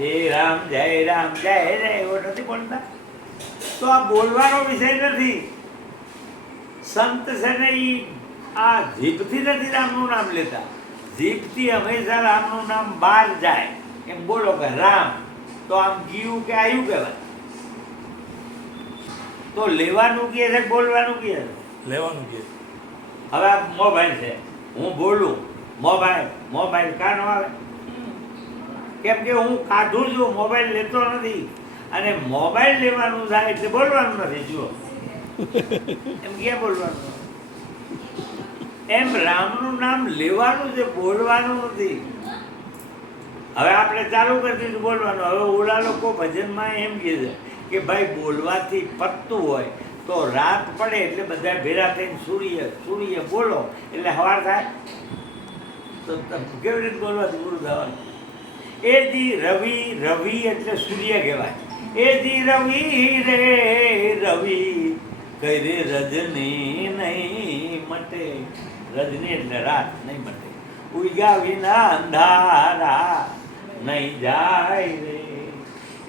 રામ જય રે એવો નથી બોલતા. તો આ બોલવાનો વિષય નથી. સંત છે ને ઈ આ જીભથી નથી રામનું નામ લેતા. જીભથી હંમેશા રામનું નામ બહાર જાય એમ બોલો કે રામ, તો આમ ગયું કે આવ્યું કહેવાય. તો લેવાનું કહે છે, બોલવાનું કહે છે. લેવાનું કે હવે આ મોબાઈલ છે, હું બોલું મોબાઈલ કાનો આવે? કેમ કે હું કાઢું છું, મોબાઈલ લેતો નથી. અને મોબાઈલ લેવાનું થાય એટલે બોલવાનું નથી. જુઓ એમ ક્યાં બોલવાનું? એમ રામનું નામ લેવાનું છે, બોલવાનું નથી. હવે આપણે ચાલુ કરી દીધું બોલવાનું. હવે ઓલા લોકો ભજનમાં એમ કહે છે કે ભાઈ બોલવાથી પતતું હોય તો રાત પડે એટલે બધા ભેગા થઈને સૂર્ય બોલો એટલે સવાર થાય. તો કેવી રીતે બોલવાથી પૂરું થવાનું? એ જી રવિ એટલે સૂર્ય કહેવાય. એ જી રવિ રે રવિ કઈ રે રજની નહીં મટે. રજની એટલે રાત નહીં મટે. ઉગ્યા વિના અંધારા નહીં જાય રે.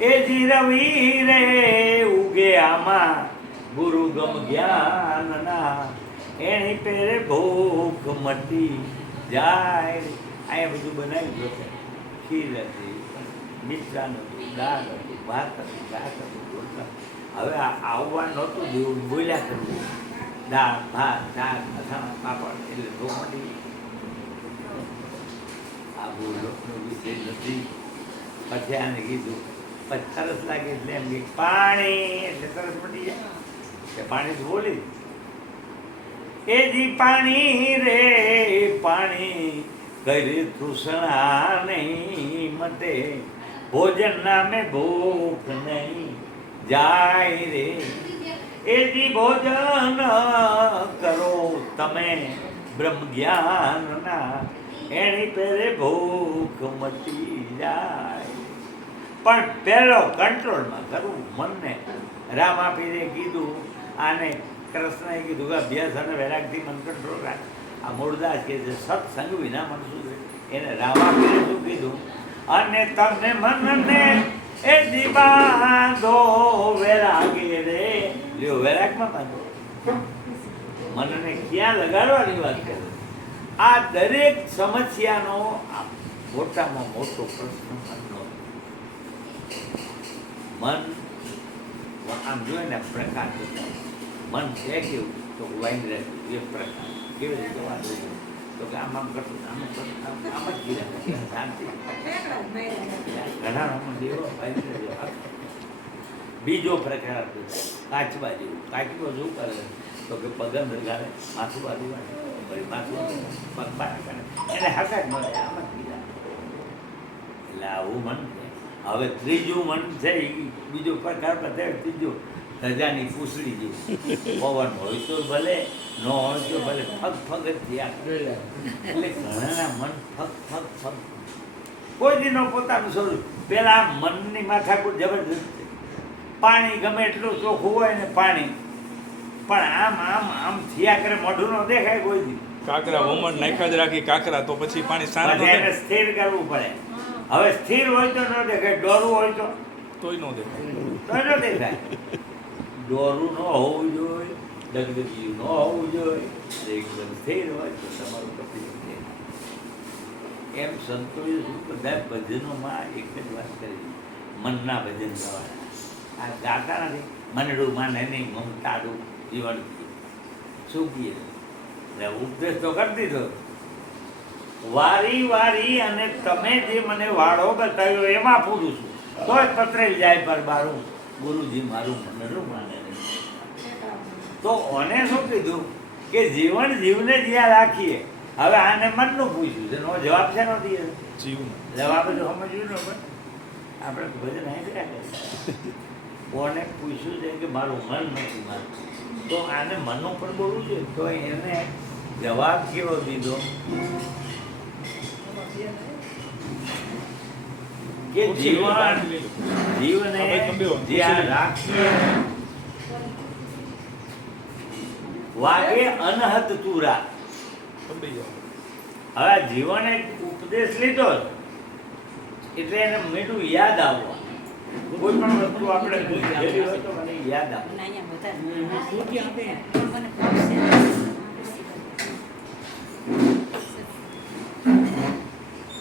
એ જી રવિ રે ઉગે આમાં ગુરુ ગમ જ્ઞાનના. એની પેરે ભૂખ મટી જાય રે. અહીંયા બધું બનાવી દો છે. ખીર હતી, મિષ્ટાન હતું, દાળ હતું, ભાત હતું, શાક હતું, રોટલા. હવે આવવા નહોતું દેવું, બોલ્યા કરવું. દાળ ભાત શાક અથાણા પાપડ એટલે રોમડી. આ બહુ લોકનો વિષય નથી. પછી આને કીધું, પછી તરસ લાગે એટલે એમ કે પાણી, એટલે તરસ મટી જાય કે પાણી તો બોલી. એ જી પાણી રે પાણી કરી તૃષ્ણા નહીં મટે. ભોજન નામે ભૂખ નહીં જાય રે. એ જી ભોજન કરો તમે બ્રહ્મ જ્ઞાનના. એની પેરે ભૂખ મટી જાય. પણ પહેલો કંટ્રોલમાં કરવું મનને. રામ આપીને કીધું, આને કૃષ્ણએ કીધું કે અભ્યાસ અને વૈરાગથી મન કંટ્રોલ રાખ. આ મૂળદાસ કે છે સત્સંગ વિના મન શું છે? એને રામ આપીને શું કીધું? અને તમને મનને એ દીબાંધો વૈરાગે રે. લ્યો વૈરાગમાં બાંધો. મનને ક્યાં લગાડવાની વાત કરે? આ દરેક સમસ્યાનો મોટામાં મોટો પ્રશ્ન મનનો. મન આમ જોઈએ ને પ્રકાશ. મન છે કેવું? તો વાઈન રહેતું એ પ્રકાશ. કેવી રીતે વાંધો? તો કે આમ કરતું આમ જ ગીરા શાંતિ. ઘણા દેવો બીજો પ્રકાર કાચબા જેવું. કાચબો શું કરે? તો કે પગન રગાડે, માથું બાજુ વાળે, પછી માથું પગ બાર કરે, એને હકા જ મળે. આમ જ ગીરા. એટલે આવું મન છે. હવે ત્રીજું મન છે, બીજો પ્રકાર બતાવે. ત્રીજો ધજાની પૂછડી જેવું. પવન હોય તો ભલે, ન હોય તો ભલે, ફગ જ થયા. એટલે ઘણાના મન ફગ. કોઈ દીનો પોતાનું સ્વરૂપ. પેલા મનની માથાકૂટ જબરજસ્ત છે. પાણી ગમે એટલું ચોખ્ખું હોય ને પાણી, પણ આમ થયા કરે, મોઢું ન દેખાય કોઈ દી. કાકરા વમણ નાખ્યા જ રાખી કાકરા, તો પછી પાણી શાંત એને સ્થિર કરવું પડે. હવે સ્થિર હોય તો ન દેખાય, દોરવું હોય તો તોય ન દેખાય. ન દેખાય. દોરવું ન હોવું જોઈએ, ડગડગિયું ન હોવું જોઈએ. એકદમ સ્થિર હોય તો તમારું કપી. એમ સંતોએ શું બધા ભજનોમાં એક જ વાત કરી, મનના ભજન ગાવાના. આ ગાતા નથી. મનડું માને નહીં, મમતાડું જીવન શું કહીએ? ઉપદેશ તો કરી દીધો. વારી અને તમે જે મને વાળો બતાવ્યો એમાં પૂરું છું. તોય પતરેલ જાય પર બારું, ગુરુજી મારું મનડું માને નહીં. તો ઓને શું કીધું કે જીવન જીવને જ્યાં રાખીએ. હવે આને મનનું પૂછ્યું છે, નો જવાબ છે નો દઈએ જીવન જવાબ જો સમજ્યું ને. પણ આપણે ભજન આવી રાખે. કોને પૂછ્યું છે કે મારું મન નથી માનતું, તો આને મનનું પણ બોલવું છે. તો એને જવાબ કેવો દીધો કે જીવને જ્યાં રાખીએ વાગે અનહદ તુરા. હવે જીવને ઉપદેશ લીધો, એટલે એને મીઠું યાદ આવવા. કોઈ પણ વસ્તુ આપણે ભૂલેલી હોય તો મને યાદ આવે. અને અહીંયા બધા પણ મને ભાવશે.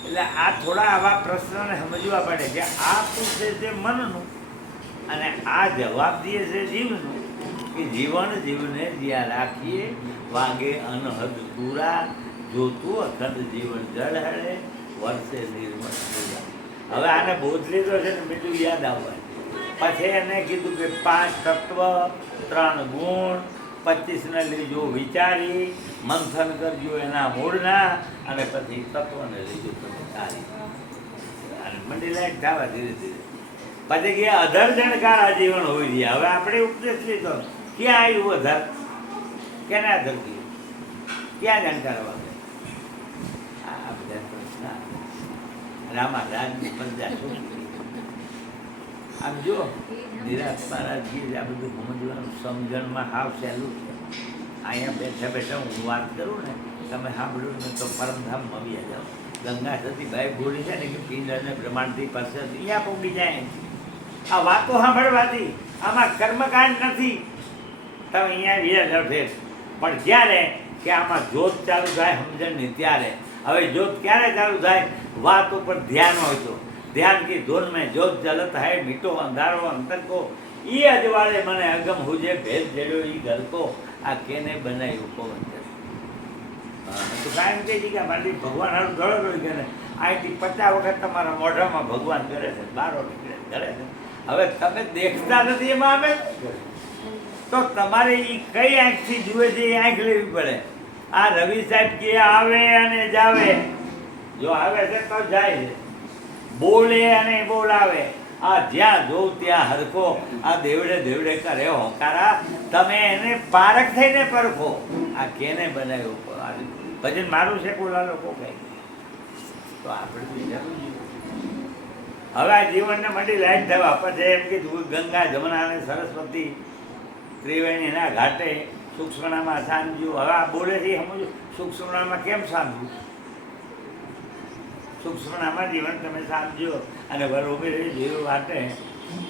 એટલે આ થોડા આવા પ્રશ્નને સમજવા પડે કે આ પૂછે છે મનનું અને આ જવાબ દે છે જીવનું. કે જીવન જીવને જ્યાં રાખીએ વાગે અનહદ પૂરા, જોતું અખંડ જીવન જળ હળે વર્ષે નિર્મળ પૂરા. હવે આને બોધ લીધો છે ને મીઠું યાદ આવવા. પછી એને કીધું કે 5 તત્વ 3 ગુણ 25ને લીજો વિચારી, મંથન કરજો એના મૂળના, અને પછી તત્વને લીજો તમે તારી. અને મંડી લાયક થવા ધીરે ધીરે. પછી કે અધર જણકાર આજીવન હોઈ રહ્યા. હવે આપણે ઉપદેશ લીધો, ક્યાં આવ્યું અધર? કેને અધર કીધું? ક્યાં જાણકાર વાગે? આ બધા પ્રશ્ન રામા રાજની પ્રજા શું? આમ જો નિરાશ મહારાજજી આ બધું સમજવાનું સમજણમાં હાવ સહેલું છે. અહીંયા બેઠા બેઠા હું વાત કરું ને, તમે સાંભળ્યું ને તો પરમધામ મળી જાઓ. ગંગા સતીભાઈ બોલી છે ને કે પિંડ અને બ્રહ્માંડથી પાસે અહીંયા પહોંચી જાય. આ વાતો સાંભળવાથી આમાં કર્મકાંડ નથી. તમે અહીંયા વિયા જાઓ ઠેર. પણ જ્યારે કે આમાં જોત ચાલુ થાય સમજણની ત્યારે. હવે જોત ક્યારે ચાલુ થાય? વાત ઉપર ધ્યાન હોય તો. ધ્યાન की धुन में जोत जलत है, मीठो अंधारो अंतर को ये अजवाड़े મને અગમ હુજે ભેદ જેડ્યો ઈ ઘર को આ કેને બનાવ્યું કો અંતર. તો કાયમ કહે છે કે મારી ભગવાન હારું ગળો ગળી કરે. અહીંથી 50 વખત તમારા મોઢામાં ભગવાન કરે છે, બારો નીકળે કરે છે. હવે તમે દેખતા નથી એમાં આવે તો તમારે એ કઈ આંખથી જુએ છે એ આંખ લેવી પડે. આ રવિ સાહેબ કે આવે અને જાવે, જો આવે છે તો જાય છે, બોલે અને બોલાવે. આ જ્યાં જોઉં ત્યાં હરખો આ દેવડે દેવડે કરે હોકારા. તમે એને પારખ થઈને પરખો આ કેને બનાવ્યો. ભજન મારું છે બોલા લોકો કઈ તો આપણે હવે આ જીવનને મંડી લાઈટ થવા. પછી એમ કીધું ગંગા જમુના અને સરસ્વતી ત્રિવેણીના ઘાટે સુક્ષમણામાં સાંજ્યું. હવે આ બોલે છે સમજો સુક્ષમણામાં કેમ સાંજ્યું? સુક્ષમણામાં જીવન તમે સાંભળ્યો અને વરોબરી જેવું વાટે.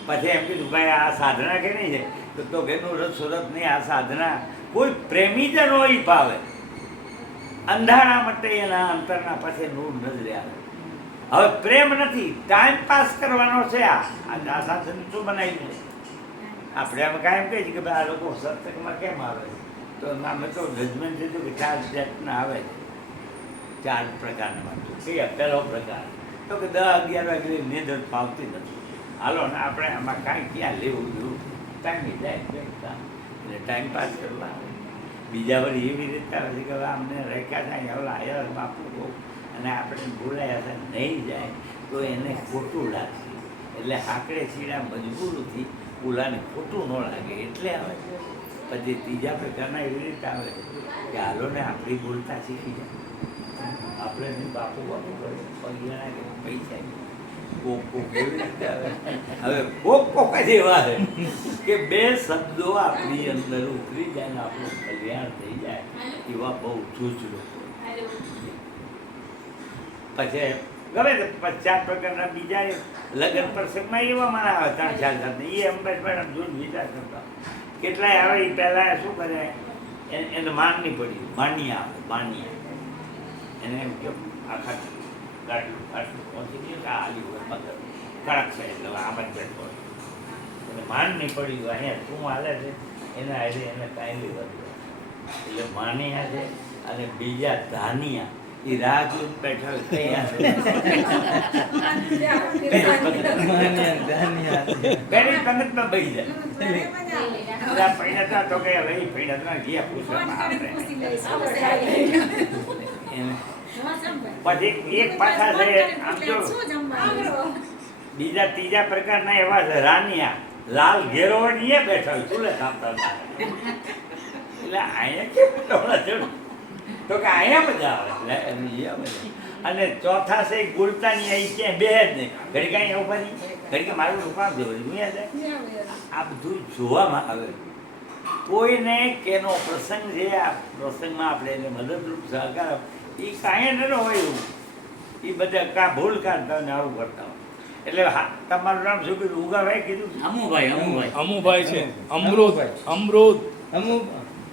પછી એમ કીધું ભાઈ આ સાધના કે નહીં છે તો ઘરનું રસ સુરત નહીં. આ સાધના કોઈ પ્રેમી જ ન હોય પાવે. અંધારા માટે એના અંતરના પાસે નૂર નજરે આવે. હવે પ્રેમ નથી, ટાઈમ પાસ કરવાનો છે. આ સાધન શું બનાવ્યું છે? આપણે અમે કાયમ કહીએ છીએ કે ભાઈ આ લોકો સત્સંગમાં કેમ આવે? તો અમે તો જજમેન્ટ લીધું કે 4 જાતના આવે છે. 4 પ્રકારના વાંચો. કે પહેલો પ્રકાર તો કે 10-11 વાગે નિંદર ફાવતી નથી. હાલો ને આપણે આમાં કાંઈ ક્યાં લેવું જોવું ટાઈમ જાય એટલે ટાઈમ પાસ કરવા આવે. બીજા વળી એવી રીતે આવે છે કે હવે અમને રેખા થાય હવે આવ્યા બાપુ બહુ અને આપણે બોલાયા હતા નહીં જાય તો એને ખોટું લાગશે. એટલે હાકડે સીડા મજબૂરથી ઓલાને ખોટું ન લાગે એટલે આવે. પછી ત્રીજા પ્રકારના એવી રીતે આવે કે હાલો ને આપણી બોલતા શીખી જાય. આપણે બાપુ બાપુ પૈસા કોક કોક એવી રીતે આવે. હવે કોક કોક જ એવા છે કે 2 શબ્દો આપણી અંદર ઉતરી જાય ને આપણું કલ્યાણ થઈ જાય એવા બહુ જૂજ લોકો. પછી ગમે તે 4 પ્રકારના બીજા લગ્ન પ્રસંગમાં એવા મારા આવે 3-4 જાતને. એ અંબેડ મેડમ જૂજ વિચાર કરતા કેટલાય આવે. એ પહેલાં શું કરે એને માનની પડી માન્યા આવે. માન્યા એને એમ કે આખા ગાડી આટલું પહોંચી ગયું કે આલી હોય મગર કડક છે એટલે આમ જ બેઠો એને માન નહીં પડ્યું અહીંયા શું હાલે છે એના હારે એને કાંઈ વધુ. એટલે માન્યા છે અને બીજા ધાનિયા એ રાહ જોઈને બેઠા હોય પહેલી પંગતમાં બેસી જાય. પૈડા તો કે હવે પૈડા ગયા પૂછવામાં આપણે પછી એક પાછા છે આમ જો બીજા 3જા પ્રકારના એવા છે રાનિયા લાલ ઘેરો એ બેઠા હોય ચૂલે કાપતા. એટલે અહીંયા કેમ તો કે અહીંયા મજા આવે. અને ચોથા છે ગુલતાની અહીં ક્યાંય બે જ નહીં. ઘડી કાંઈ એવું બની ઘડી કે મારું દુકાન જોયું આ બધું જોવામાં આવે. કોઈને કેનો પ્રસંગ છે આ પ્રસંગમાં આપણે એને મદદરૂપ સહકાર એ કાંઈ ન હોય એવું. એ બધા કાં ભૂલ કાઢતા હોય ને આવું કરતા હોય. એટલે હા, તમારું નામ શું કીધું? ઉગાભાઈ કીધું? અમુભાઈ અમુભાઈ છે. અમૃત અમૃત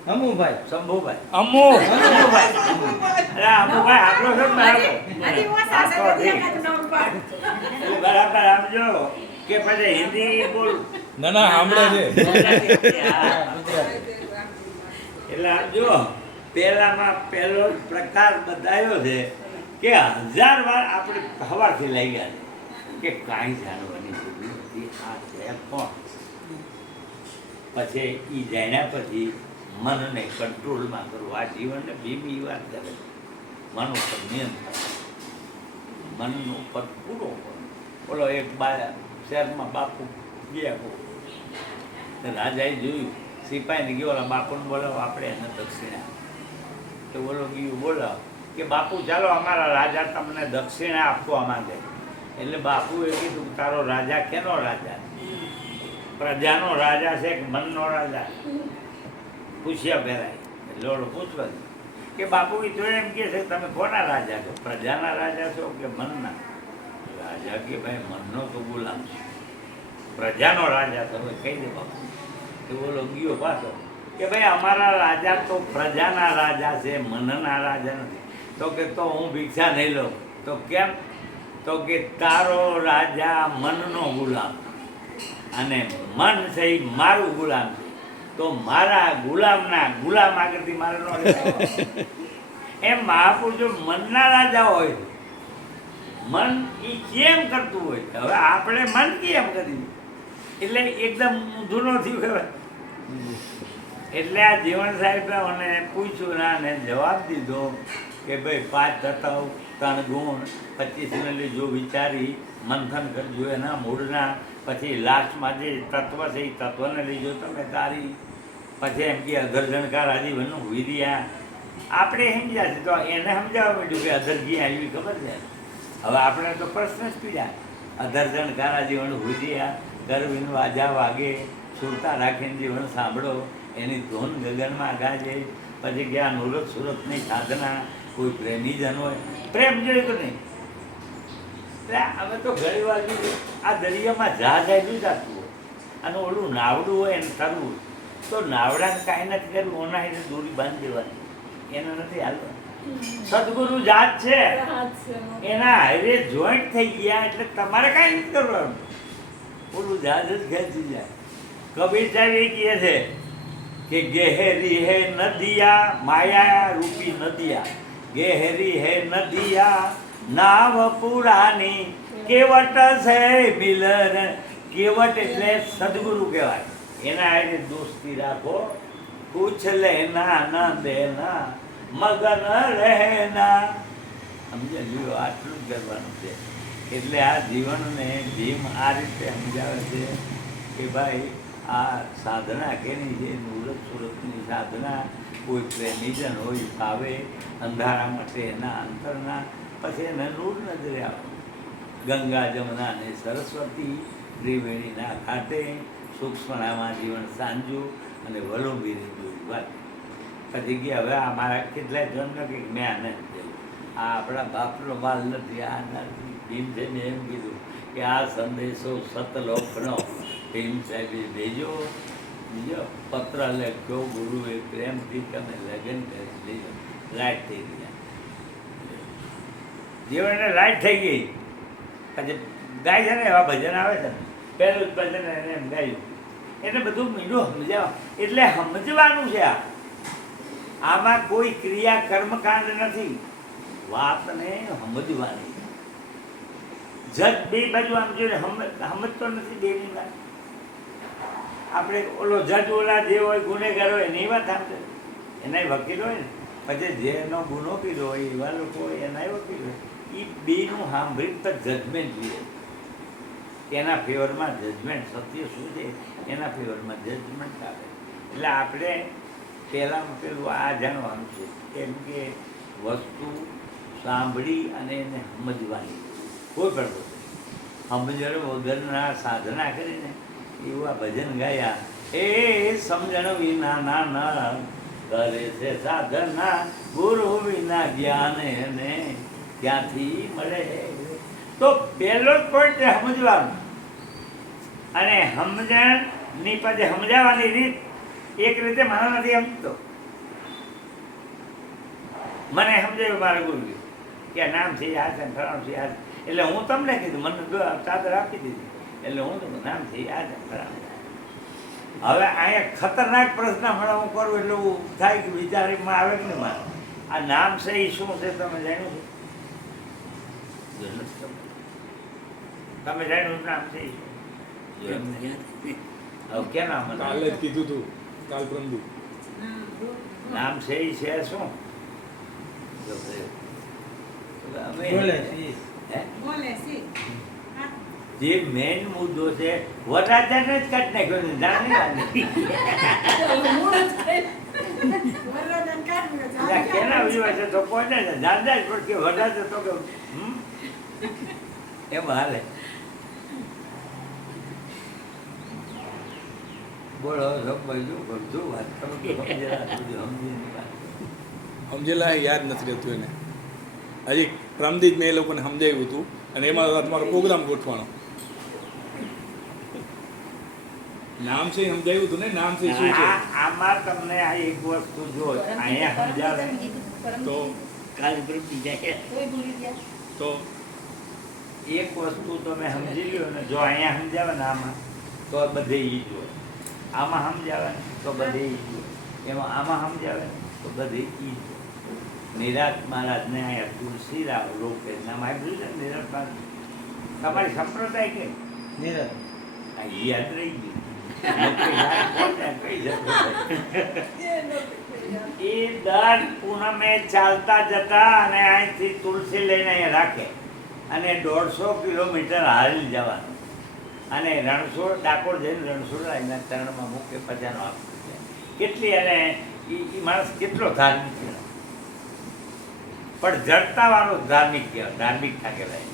અમુભાઈ શંભુભાઈ. અમુ અમુભાઈ. અરે અમુભાઈ આપણો છે ને બરાબર. એટલે બરાબર સમજો કે પછી હિન્દી બોલ. ના ના સાંભળે છે. હા. એટલે આમ જો પહેલામાં પહેલો જ પ્રકાર બતાવ્યો છે કે 1000 વાર આપણે હવારથી લઈ ગયા છે કે કાંઈ જાણવાની જરૂર નથી, આ છે કોણ. પછી એ જાણ્યા પછી મનને કંટ્રોલમાં કરવું, આ જીવનને બીમી વાત કરે, મન ઉપર નિયંત્રણ, મનનો ઉપર પૂરો કરો. બોલો એક શહેરમાં બાપુ ગયા બહુ રાજાએ જોયું, સિપાહીને ગયો ઓલા બાપુને બોલાવો, આપણે એને દક્ષિણા. તો બોલો ગયું બોલાવો કે બાપુ ચાલો અમારા રાજા તમને દક્ષિણા આપવા માંગે. એટલે બાપુએ કીધું તારો રાજા કેનો રાજા? પ્રજાનો રાજા છે કે મનનો રાજા? પૂછ્યા પહેલાં લોડ પૂછવા કે બાપુ એ તો એમ કહે છે તમે કોના રાજા છો? પ્રજાના રાજા છો કે મનના રાજા? કે ભાઈ મનનો તો ગુલામ છે, પ્રજાનો રાજા તમે કહી દે બાપુ. તો બોલો ગયો પાછો કે ભાઈ અમારા રાજા તો પ્રજાના રાજા છે, મનના રાજા નથી. તો કે તો હું ભિક્ષા નહીં લઉં. તો કેમ? તો કે તારો રાજા મનનો ગુલામ અને મન છે એ મારું ગુલામ છે, તો મારા ગુલામના ગુલામ આગળથી મારે નો રહેવાય. એમ મહાપુરુષો મનના રાજા હોય, મન એ કેમ કરતું હોય. હવે આપણે મન કેમ કર્યું એટલે એકદમ ઊંધું ન થયું કહેવાય. એટલે આ જીવન સાહેબ મને પૂછ્યું ના ને જવાબ દીધો કે ભાઈ 5 તત્વ 3 ગુણ 25 મિનિટ જો વિચારી મંથન કરજો એના મૂળના, પછી લાસ્ટમાં જે તત્વ છે એ તત્વને લીધો તમે તારી. પછી એમ કે અધરજણકાર આજીવનનું વિધિયા આપણે સમજ્યા છે, તો એને સમજાવવા માંડ્યું કે અધરજી આવી ખબર છે. હવે આપણે તો પ્રશ્ન જ પીડ્યા, અધરજણકાર આજીવનનું વિધિયા ગરવીનું વાજા વાગે, સુરતા રાખીને જીવન સાંભળો, એની ધૂન ગગનમાં ગાજે. પછી ગયા નુરત સુરતની સાધના, કોઈ પ્રેમી જન હોય પ્રેમ જોઈ તો નહીં. એટલે અમે તો ઘણી વાર આ દરિયામાં જહાજ આવ્યું જતું હોય અને ઓલું નાવડું હોય એને તરવું, તો નાવડાને કાંઈ નથી કરવું, ઓના એને દોરી બાંધી દેવાની, એને નથી હાલવાનું. સદગુરુ જાત છે એના હાઈવે જોઈન્ટ થઈ ગયા એટલે તમારે કાંઈ નથી કરવાનું, ઓલું જહાજ જ ખેંચી જાય. કબીર સાહેબ એ કહે છે કે ગહેરી હે નદિયા માયા રૂપી નદિયા, ગહેરી હે નદિયા નાવ પુરાની, કેવટ છે મિલન. કેવટ એટલે સદગુરુ કહેવાય. એના હારે દોસ્તી રાખો, પૂછ લેના ના દેના મગન રહેના. સમજે લ્યો, આટલું જ કરવાનું છે. એટલે આ જીવનને ભીમ આ રીતે સમજાવે છે કે ભાઈ આ સાધના કેની છે? નુરત સુરતની સાધના. કોઈ પ્રેમીજન હોય ફાવે અંધારા માટે એના અંતરના, પછી એને નૂર નજરે આવે. ગંગા જમના ને સરસ્વતી ત્રિવેણીના ઘાટે, સૂક્ષ્મણામાં જીવન સાંજુ અને વલોબીની જોઈ વાત. પછી ગયા હવે આ મારા કેટલાય જન્મ કે મેં આને આ આપણા બાપનો માલ નથી, આ નથી. ભીમસેને એમ કીધું કે આ સંદેશો સતલોકનો ભીમ સાહેબે ભેજો. બીજો પત્ર લખ્યો ગુરુએ પ્રેમથી તમે લગ્ન કરી લેજો. લાઈટ થઈ ગયા, જીવનને લાઈટ થઈ ગઈ. પછી ગાય છે ને એવા ભજન આવે છે ને, પહેલું જ ભજન એને એમ ગાયું એટલે બધું મીઠું સમજાવ. એટલે સમજવાનું છે. આમાં કોઈ ક્રિયા કર્મકાંડ નથી, વાતને સમજવાની. જજ બે બાજુ આમ જોઈને સમજતો નથી બેની વાત. આપણે ઓલો જજ ઓલા જે હોય ગુનેગાર હોય એની વાત સાંભળે, એના વકીલ હોય ને, પછી જેનો ગુનો કીધો હોય એવા લોકો હોય એના વકીલ હોય, એ બેનું સાંભળી તો જજમેન્ટ જોઈએ. એના ફેવરમાં જજમેન્ટ, સત્ય શું છે એના ફેવરમાં જજમેન્ટ આવે. એટલે આપણે પહેલાંમાં પેલું આ જાણવાનું છે કેમ કે વસ્તુ સાંભળી અને એને સમજવાની. કોઈ પણ સમજણ વગરના સાધના કરીને એવું આ ભજન ગાયા. એ સમજણ વિના ના કરે છે સાધના, ગુરુ વિના જ્ઞાન એને ક્યાંથી મળે. તો પહેલો જ પોઈન્ટ સમજવાનું, અને સમજણની પછી સમજાવવાની રીત એક રીતે મને નથી સમજતો. મને સમજાવ્યું મારા ગુરુ કે નામ છે યાદ છે, ફલાણું છે યાદ, એટલે હું તમને કીધું, મને ચાદર આપી દીધી, એટલે હું તો નામ છે યાદ છે, ફલાણું. હવે અહીંયા ખતરનાક પ્રશ્ન હમણાં હું કરું એટલે એવું થાય કે વિચારમાં આવે કે નહીં મારે આ નામ છે એ શું છે તમે જાણ્યું છે? તમે જાણ્યું નામ છે એ શું? હવે કેના મને કાલે જ કીધું તું, કાલ પ્રમદુ. નામ છે એ છે શું? જો ભાઈ, અમે- બોલે છે. હે? બોલે છે. જે મેઇન મુદ્દો છે વરરાજાને જ કાઢી નાખ્યો છે, જાણી વરરાજાને કાઢી નાખ્યો. ત્યાં કેના વિવાહ છે તો કોઈને જ જાણતા જ પણ કે વરરાજો તો કે એમ હાલે. બોલો હવે ભાઈ શું વાત તમે સમજી વાત. સમજેલા એ યાદ નથી રહેતું એને. હજી પ્રમદી જ મેં એ લોકોને સમજાવ્યું હતું, અને એમાં તમારો પ્રોગ્રામ ગોઠવાનો. નામ છે એ સમજાવ્યું હતું ને, નામ છે એ શું છે. આમાં તમને આ એક વસ્તુ જો અહીંયા સમજાવે તો કાલે પ્રગટી જાય તો એક વસ્તુ તમે સમજી લ્યો ને, જો અહીંયા સમજાવે ને આમાં તો બધે ઈ જો, આમાં સમજાવે ને તો બધે ઈ જો, એમાં આમાં સમજાવે ને તો બધે ઈ જો. નિરાત મહારાજને અહીંયા તુલસીરામ લોકે નામ આપ્યું છે ને નિરાત મહારાજ. તમારી સંપ્રદાય કે નિરાત. આ યાદ રહી ગયું. નક્કી થાય કોને કઈ જતું એ દર પૂનમે ચાલતા જતા અને અહીંથી તુલસી લઈને અહીંયા રાખે અને 150 કિલોમીટર હાલી જવાનું, અને રણછોડ ડાકોર જઈને રણછોડરાયના ચરણમાં મૂકે પજાનો આપવું છે. કેટલી અને એ માણસ કેટલો ધાર્મિક કહેવાય, પણ જડતા વાળો ધાર્મિક કહેવાય, ધાર્મિકતા કહેવાય.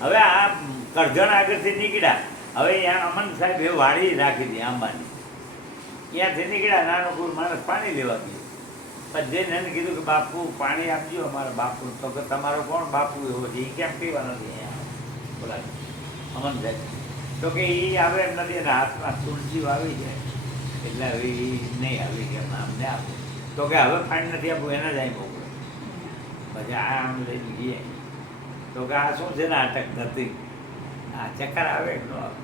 હવે આ કરજણ આગળથી નીકળ્યા, હવે અહીંયા અમન સાહેબ એ વાડી રાખી હતી આંબાની, ત્યાંથી નીકળ્યા, નાનો કોઈ માણસ પાણી લેવા ગયો, પણ જઈને એને કીધું કે બાપુ પાણી આપજો અમારા બાપુ. તો કે તમારો કોણ બાપુ એવો છે, એ કેમ પીવા નથી અહીંયા બોલા અમન સાહેબ? તો કે એ આવે એમ નથી, એના હાથમાં તુલસી વાવી છે એટલે હવે એ નહીં આવી કે અમને આપો. તો કે હવે પાણી નથી આપવું, એને જ આવી મોકલો. પછી આ આમ લઈને ગઈએ તો કે આ શું છે ને નાટક નથી, આ ચક્કર આવે ન આવે.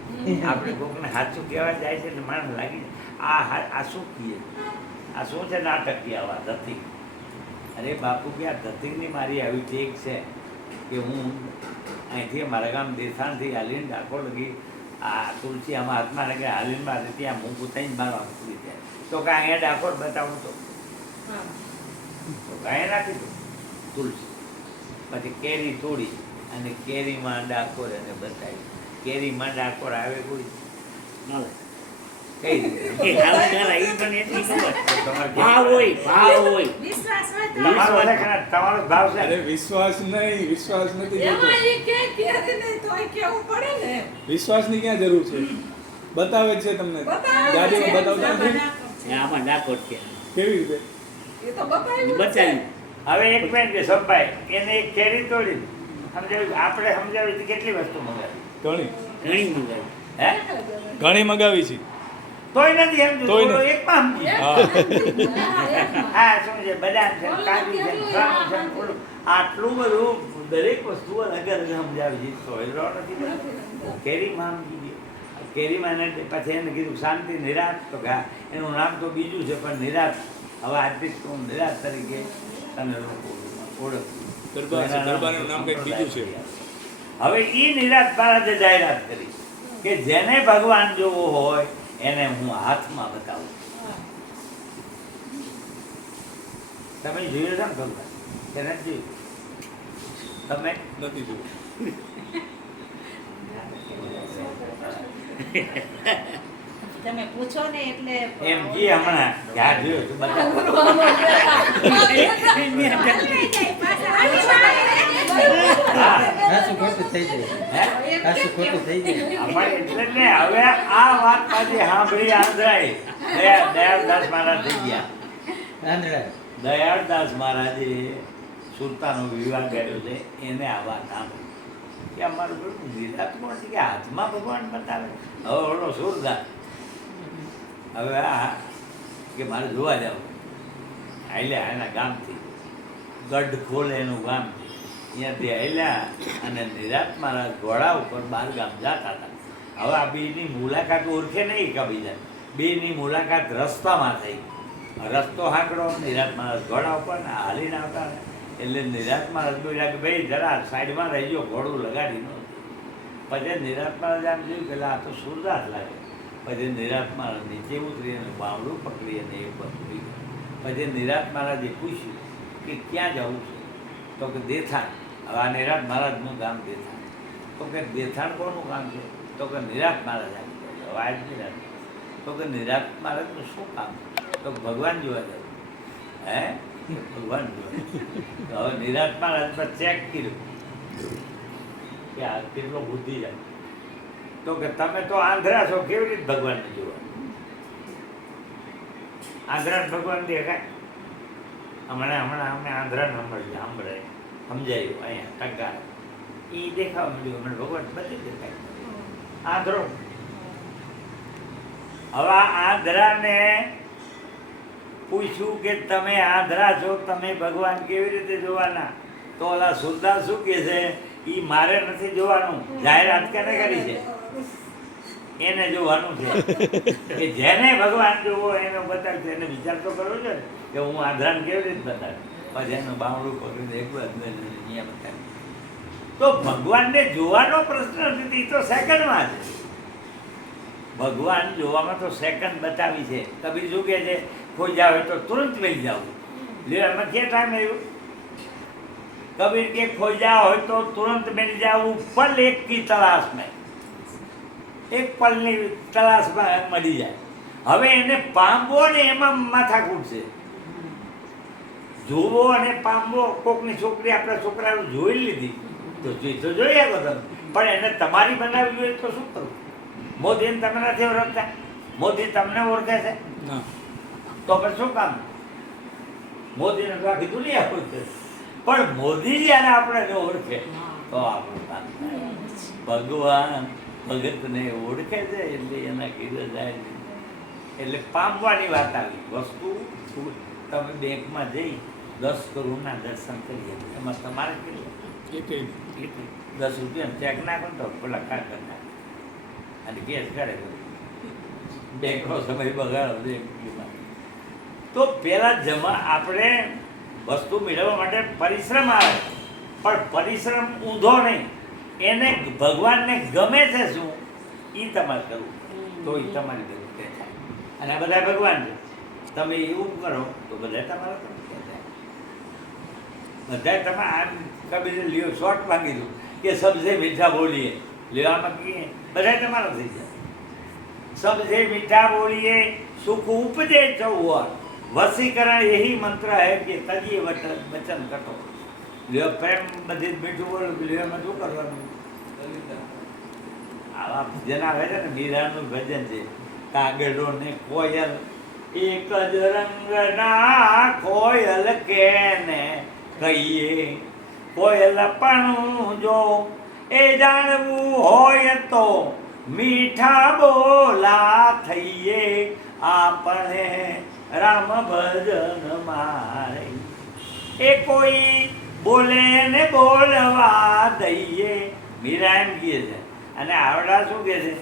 આપણે કોકને સાચું કહેવા જાય છે એટલે માણસ લાગી જાય આ શું કહીએ, આ શું છે નાટકીય આવા ધતિંગ. અરે બાપુ કે આ ધતિંગની મારી આવી ટેક છે કે હું અહીંથી મારા ગામ દેસાણથી હાલીને ડાકોર લગી આ તુલસી આમાં હાથમાં લાગે હાલીને મારે ત્યાં હું પોતાની મારવા પૂરી જાય. તો કે અહીંયા ડાકોર બતાવું તો અહીંયા નાખી દઉં તુલસી. પછી કેરી તોડી અને કેરીમાં ડાકોર એને બતાવી. કેરીમાં ડાકોર આવે કોઈ કઈ રીતે? વિશ્વાસ હોય તો તમારો ભાવ છે અરે વિશ્વાસ નહીં, વિશ્વાસ નથી જોતો. એમાં એ કે નહીં તોય કેવું પડે ને. વિશ્વાસની ક્યાં જરૂર છે? બતાવે જ છે તમને, ગાડીમાં બતાવતા નથી. આમાં ડાકોર છે કેવી રીતે? એ તો બતાવ્યું બચાવ્યું. હવે એક મિનિટ છે સંભાઈ, એને એક કેરી તોડી સમજાવ્યું. આપણે સમજાવી હતી કેટલી વસ્તુ મંગાવી ઘણી ઘણી મંગાવી. હે ઘણી મગાવી છે. તોય નથી સમજ્યું. તોય થોડો નથી. એકમાં સમજી. હા હા શું છે બદામ છે કાજુ છે ફલાણું છે ઓલું. આટલું બધું દરેક વસ્તુ અલગ અલગ સમજાવી છે. સોયરો નથી બરાબર. કેરીમાં સમજી ગઈ. કેરીમાં એને પછી એને કીધું શાંતિ નિરાત. તો કે હા, એનું નામ તો બીજું છે પણ નિરાત. હવે આજથી હું નિરાત તરીકે તમે લોકો ઓળખું. દરબાર છે, દરબારનું નામ કંઈક બીજું છે. હવે એ નિરાત મહારાજે જાહેરાત કરી કે જેને ભગવાન જોવો હોય એને હું હાથમાં બતાવું. તમે જોયું છે ને ભગવાન કે નથી જોયું? તમે નથી જોયું. તમે પૂછો ને એટલે એમ જી હમણાં જ્યાં જોયું તું બતાવો. હા. હાચું ખોટું થઈ જાય. હે? હાચું ખોટું થઈ જાય. અમારે એટલે ને હવે આ વાત પાછી સાંભળી આંધળાઈ દયાળદાસ મહારાજ થઈ ગયા. આંધળા. દયાળદાસ મહારાજે સુરતાનો વિવાહ કર્યો છે, એને આ વાત સાંભળી. કે અમારું પેલું નિરાત કોણ છે કે હાથમાં ભગવાન બતાવે. હવે ઓલો સુરદાસ હવે આ કે મારે જોવા જાવ હાલ્યા એના ગામથી ગઢ ખોલે એનું ગામ અહીંયાથી હાલ્યા અને નિરાત મારા ઘોડા ઉપર 12 ગામ જતા હતા. હવે આ બેની મુલાકાત ઓળખે નહીં એકબીજા, બેની મુલાકાત રસ્તામાં થઈ. રસ્તો હાંકડો, નિરાત મહારાજ ઘોડા ઉપર ને હાલીને આવતા એટલે નિરાત મહારાજ બોલ્યા કે ભાઈ જરા સાઈડમાં રહીજો, ઘોડું લગાડી નો. પછી નિરાત મહારાજ આમ જોયું કે આ તો સુરદાસ લાગે. પછી નિરાત મહારાજ નીચે ઉતરી અને બાવડું પકડી અને એ પકડી. પછી નિરાત મહારાજે પૂછ્યું કે ક્યાં જવું છે? તો કે દેથાણ. હવે આ નિરાત મહારાજનું ગામ દેથાણ. તો કે દેથાણ કોનું કામ છે? તો કે નિરાત મહારાજ આવી ગયા. હવે આજ નિરાત. તો કે નિરાત મહારાજનું શું કામ છે? તો ભગવાન જોવા જવું. હે ભગવાન જોવા. તો હવે નિરાત મહારાજ પર ચેક કર્યું કે આ કેટલો બુદ્ધિ જાય. તો કે તમે તો આંધળા છો, કેવી રીતે ભગવાનને જોવા? આંધળા ભગવાન દેખાય? હમણાં અમને આંધળા સાંભળે સમજાયું અહીંયા ટંકાર એ દેખાવા મળ્યું. અમને ભગવાન બધી દેખાય આંધળો. હવે આંધળાને પૂછ્યું કે તમે આંધળા છો, તમે ભગવાન કેવી રીતે જોવાના? તો ઓલા સુરદાસ શું કહે છે? એ મારે નથી જોવાનું, જાહેરાત કેને કરી છે? એને જોવાનું છે કે જેને ભગવાન જોવો એનો બતાવશે. એને વિચાર તો કરવો છે કે હું આંધળાને કેવી રીતે બતાવું. પછી એનું બાવડું પકડીને એકલું અહીંયા બતાવ્યું. તો ભગવાનને જોવાનો પ્રશ્ન નથી, તો સેકન્ડમાં છે. ભગવાન જોવામાં તો સેકન્ડ બતાવી છે. કબીર શું કહે છે? કોઈ જાવ તો તુરંત લઈ જવું. લે એમાં ક્યાં ટાઈમ આવ્યું? કબીર કે ખોજા હોય તો તુરંત મિલ જાવું, પલ એક કી તલાશ મેં. એક પલની તલાશમાં મળી જાય. હવે એને પામવો ને એમાં માથાકૂટ છે. જોવો અને પામવો. કોકની છોકરી આપણા છોકરાઓ જોઈ લીધી તો જોઈ શકો તમે, પણ એને તમારી બનાવવી જોઈએ તો શું કરવું? મોદીને તમે નથી ઓળખતા, મોદી તમને ઓળખે છે તો પછી શું કામ? મોદીને તો આખી દુનિયા ઓળખે, પણ મોદી જ્યારે આપણે જો ઓળખે તો આપણું કામ થાય. ભગવાન ભગતને ઓળખે છે એટલે એના ઘીરે જાય. એટલે પામવાની વાત આવી. વસ્તુ તમે બેંકમાં જઈ 10 કરોડના દર્શન કરીએ, એમાં તમારે કેટલું? 10 રૂપિયા ચેક નાખો તો પેલા કાગળ નાખે અને કેસ કરે. બેંકનો સમય બગાડો. તો પહેલાં આપણે વસ્તુ મેળવવા માટે પરિશ્રમ આવે, પણ પરિશ્રમ ઊંધો નહીં. એને ભગવાનને ગમે છે શું એ તમારે કરવું, તો એ તમારી જરૂર થાય. અને આ બધા ભગવાન છે. તમે એવું કરો તો બધા તમારા થાય. બધા તમે આ કબીરે લ્યો શોર્ટ માંગી દો કે સબસે મીઠા બોલીએ, લેવામાં કહીએ બધા તમારા થઈ જાય. સબસે મીઠા બોલીએ સુખ ઉપજે ચૌહાર, વસીકરણ यही मंत्र है कि तजिए वचन कटो. લ્યો પ્રેમ બધી મીઠું બોલું, લ્યો એમાં શું કરવાનું? આવા ભજન આવે છે ને, મીરાનું ભજન છે. કાગડો ને કોયલ એક જ રંગના, કોયલ કેને કહીએ. કોયલ પણ જો એ જાણવું હોય તો મીઠા બોલા થઈએ. આપણે રામ ભજન મારે એ કોઈ બોલે ને બોલવા દઈએ. મીરા એમ કહે છે. અને આવડા શું કહે છે?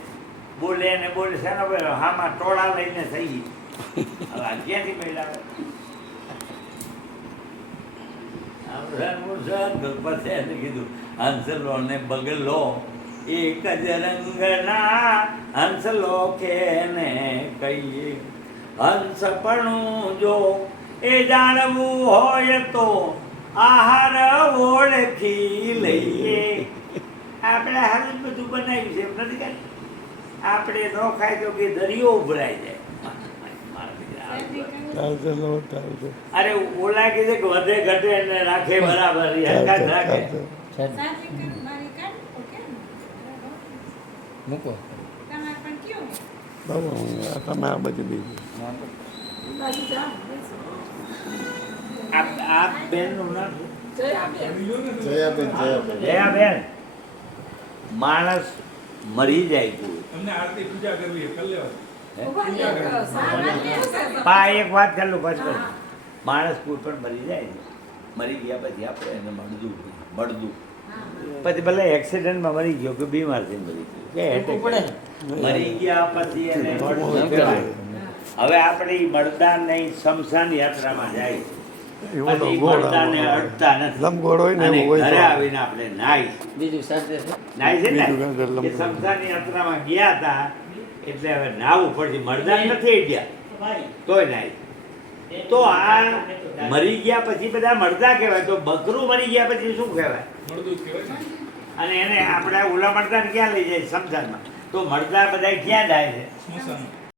બોલે ને બોલે છે ને બોલે હામાં ટોળા લઈને થઈ. હવે આ ક્યાંથી મેળાવે? પછી એને કીધું હંસલો ને બગલો એક જ રંગના, હંસલો કેને કહીએ. હંસ પણ જો એ જાણવું હોય તો આહાર ઓળખી લઈએ. આપણે હાલ બધું બનાવ્યું છે એમ નથી કાંઈ. આપણે ન ખાય તો કે દરિયો ઉભરાઈ જાય. અરે ઓલા કીધે કે વધે ઘટે એને રાખે બરાબર, હરકત રાખે. મૂકો તમે આ બધી બીજી આ બેનનું નામ જયાબેન જયાબેન. માણસ મરી જાય છે. અમને આરતી પૂજા કરવી છે, કરી લેવાય. પા એક વાત ચાલુ પાછળ માણસ કોઈ પણ મરી જાય ને મરી ગયા પછી આપણે એને મળદું પછી ભલે એક્સિડન્ટમાં મરી ગયો કે બીમાર થઈને મરી ગયો કે attack મરી ગયા પછી એને મળદું કહેવાય. હવે આપણે ઈ મળદાને સ્મશાન યાત્રામાં જાય છે. એવો તો પછી ગોળ મળદાને અડતા નથી લંબગોળ હોય ને અને એવો હોય ઘરે તો આવીને આપણે નાઈ બીજું સાથે નાઈ છે ને બીજું કાંઈ કે લંબગોળ. સ્મશાન યાત્રામાં ગયા હતા એટલે હવે નાવું પડશે મળદાન નથી ગયા તોય નાઈ. તો આ મરી ગયા પછી બધા મળદા કહેવાય તો બકરું મરી ગયા પછી શું કહેવાય? મળદું જ કહેવાય ને. અને એને આપણે ઓલા મળદાને ક્યાં લઈ જાય સ્મશાનમાં? તો મળદા બધા ક્યાં જાય છે? સ્મશાન.